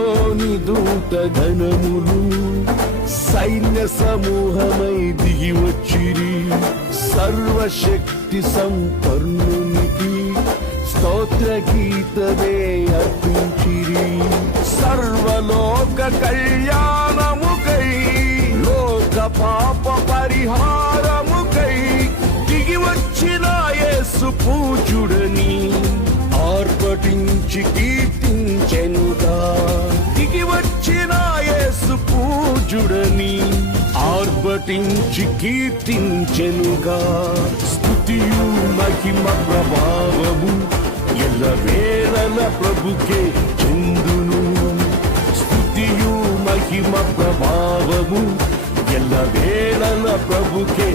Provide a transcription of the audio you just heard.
దేవుని దూత గణములు సైన్య సమూహమై దిగి వచ్చిరి. సర్వశక్తి సంపన్నునికి స్తోత్ర గీతమే అర్పించిరి. సర్వలోక కళ్యాణముకై లోక పాప పరిహారముకై దిగి వచ్చిన యేసు పూజుడని ఆర్భటించి కీర్తించెనుగా. దిగి వచ్చిన యేసు పూజుడని ఆర్భటించి కీర్తించెనుగా. స్తుతియు మహిమ ప్రభావము ఎల్లవేళల ప్రభుకే చెందును. స్తుతియు మహిమ ప్రభావము ఎల్లవేళల ప్రభుకే